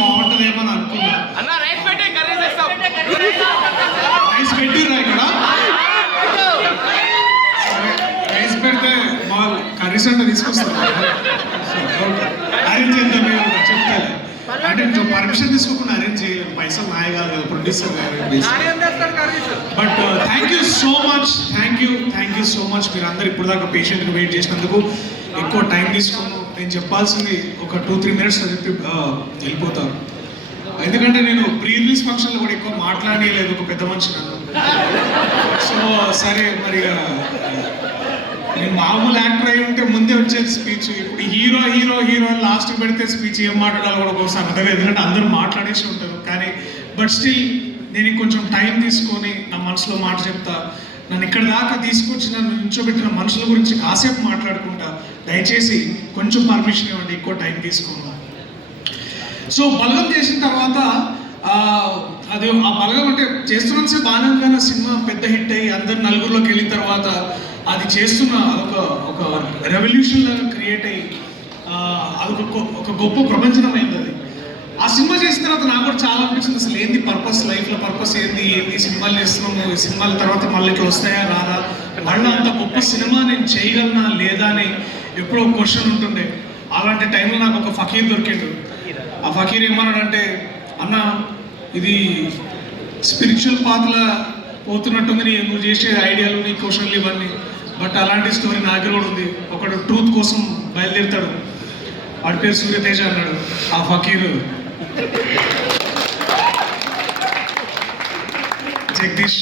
బాగుంటుందేమో అని అనుకున్నా. రైస్ పెట్టిర్రా ఇక్కడ? రైస్ పెడితే మా కర్రీస్ అంటే తీసుకొస్తారు. అరేంజ్ చేద్దాం చెప్తాను. అంటే పర్మిషన్ తీసుకోకుండా అరేంజ్ చేయలేదు, పైసలు నాయ కాదు, producer but thank you so much మీరు అందరు ఇప్పుడు దాకా పేషెంట్గా వెయిట్ చేసినందుకు. ఎక్కువ టైం తీసుకోను, నేను చెప్పాల్సింది ఒక 2-3 minutes చెప్పి వెళ్ళిపోతాను. ఎందుకంటే నేను ప్రీ రిలీజ్ ఫంక్షన్లో కూడా ఎక్కువ మాట్లాడలేదు, ఒక పెద్ద మనిషి నన్ను. సో సరే మరి నేను మామూలు యాక్టర్ అయి ఉంటే ముందే వచ్చేది స్పీచ్. ఇప్పుడు హీరో లాస్ట్కి పెడితే స్పీచ్ ఏం మాట్లాడాలో కూడా ఒకసారి అర్థం, ఎందుకంటే అందరూ మాట్లాడేసి ఉంటారు. కానీ బట్ స్టిల్ నేను కొంచెం టైం తీసుకొని నా మనసులో మాట చెప్తా. నన్ను ఇక్కడ దాకా తీసుకొచ్చి నన్ను నిల్చోబెట్టిన మనుషుల గురించి కాసేపు మాట్లాడుకుంటా. దయచేసి కొంచెం పర్మిషన్ ఇవ్వండి, ఎక్కువ టైం తీసుకున్నాను. సో బలగం చేసిన తర్వాత అది ఆ బలగం అంటే చేస్తున్నంత బాగానే కానీ సినిమా పెద్ద హిట్ అయ్యి అందరు నలుగురిలోకి వెళ్ళిన తర్వాత అది చేస్తున్న ఒక రెవల్యూషన్ లాగా క్రియేట్ అయ్యి ఒక గొప్ప ప్రపంచం అయింది అది. ఆ సినిమా చేసిన తర్వాత నాకు కూడా చాలా అనిపించింది, అసలు ఏంది పర్పస్, లైఫ్లో పర్పస్ ఏంది సినిమాలు చేస్తున్నాము, సినిమాల తర్వాత మళ్ళీ ఇట్లా వస్తాయా రాదా, మళ్ళీ అంత గొప్ప సినిమా నేను చేయగలనా లేదా అని ఎప్పుడో ఒక క్వశ్చన్ ఉంటుండే. అలాంటి టైంలో నాకు ఒక ఫకీర్ దొరికిండు. ఆ ఫకీర్ ఏమన్నాడంటే, అన్న ఇది స్పిరిచువల్ పాత్రలా పోతున్నట్టుంది నువ్వు చేసే ఐడియాలు, నీ క్వశ్చన్లు ఇవన్నీ, బట్ అలాంటి స్టోరీ నా దగ్గర కూడా ఉంది. ఒకడు ట్రూత్ కోసం బయలుదేరుతాడు, వాడి పేరు సూర్యతేజ అన్నాడు. ఆ ఫకీరు జగదీష్,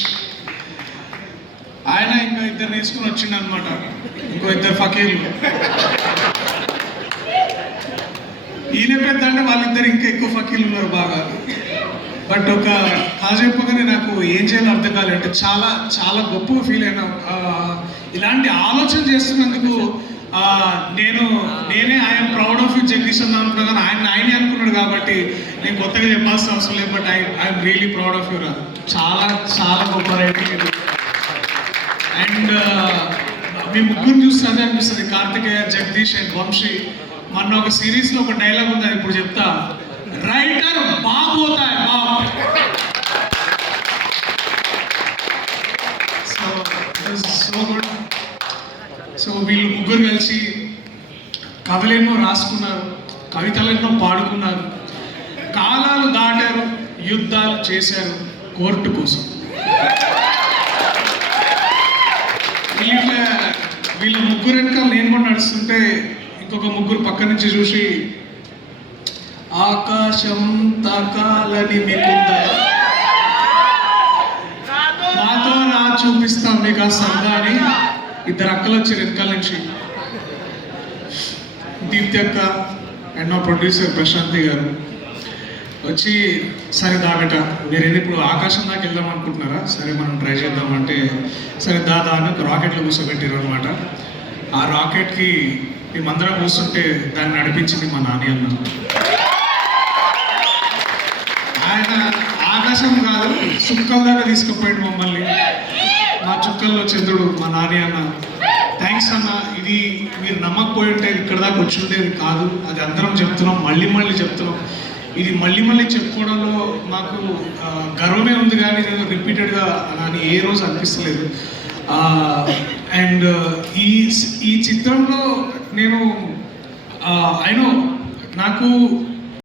ఆయన ఇంకా ఇద్దరు నేర్చుకుని వచ్చిండు అనమాట, ఇంకో ఇద్దరు ఫకీర్లు. ఈయన పెద్ద అంటే వాళ్ళిద్దరు ఇంకా ఎక్కువ ఫకీర్లు ఉన్నారు బాగా. బట్ ఒక కథ చెప్పగానే నాకు ఏం చేయాలో అర్థం కాలేదు. అంటే చాలా చాలా గొప్పగా ఫీల్ అయినా. ఇలాంటి ఆలోచన చేస్తున్నందుకు నేనే I'm proud of you Jagadish అన్న అనుకున్నాను. ఆయనే అనుకున్నాడు కాబట్టి నేను కొత్తగా చెప్పాల్సిన అవసరం లేదు. But I'm really proud of you రా. చాలా చాలా గొప్ప రైటింగ్ ఇది. అండ్ మీ ముగ్గురు చూస్తే అదే అనిపిస్తుంది, కార్తికేయ, జగదీష్ అండ్ వంశీ. మొన్న ఒక సిరీస్లో ఒక డైలాగ్ ఉంది, ఇప్పుడు చెప్తా. రైటర్ బాబ్ హోతా హై బాబ్. So good. సో వీళ్ళు ముగ్గురు కలిసి కథలెన్నో రాసుకున్నారు, కవితలెన్నో పాడుకున్నారు, కాలాలు దాటారు, యుద్ధాలు చేశారు కోర్టు కోసం. వీళ్ళ ముగ్గురు వెనకాల నేను కూడా నడుస్తుంటే ఇంకొక ముగ్గురు పక్క నుంచి చూసి, ఆకాశం తాకాలని మీకుందా, మాతో రా చూపిస్తాం మీకు ఆ సరదా అని ఇద్దరు అక్కలు వచ్చారు వెనకాల నుంచి. దీప్తి అక్క అండ్ మా ప్రొడ్యూసర్ ప్రశాంతి గారు వచ్చి, సరే దాబెట మీరు ఇప్పుడు ఆకాశం దాకా వెళ్దాం అనుకుంటున్నారా, సరే మనం ట్రై చేద్దామంటే సరే దాదా అని ఒక రాకెట్లో కూర్చోబెట్టారు అనమాట. ఆ రాకెట్కి మేమందరం కూర్చుంటే దాన్ని నడిపించింది మా నాని అన్న. ఆయన ఆకాశం కాదు చుక్కల దాకా తీసుకుపోయాడు మమ్మల్ని. మా చుక్కల్లో చంద్రుడు మా నాని అన్న. థ్యాంక్స్ అన్న. ఇది మీరు నమ్మకపోయి ఉంటే ఇక్కడ దాకా వచ్చి ఉండేది కాదు. అది అందరం చెప్తున్నాం, మళ్ళీ చెప్తున్నాం. ఇది మళ్ళీ చెప్పుకోవడంలో మాకు గర్వమే ఉంది, కానీ నేను రిపీటెడ్గా అలా అని ఏ రోజు అనిపిస్తలేదు. అండ్ ఈ చిత్రంలో నేను నాకు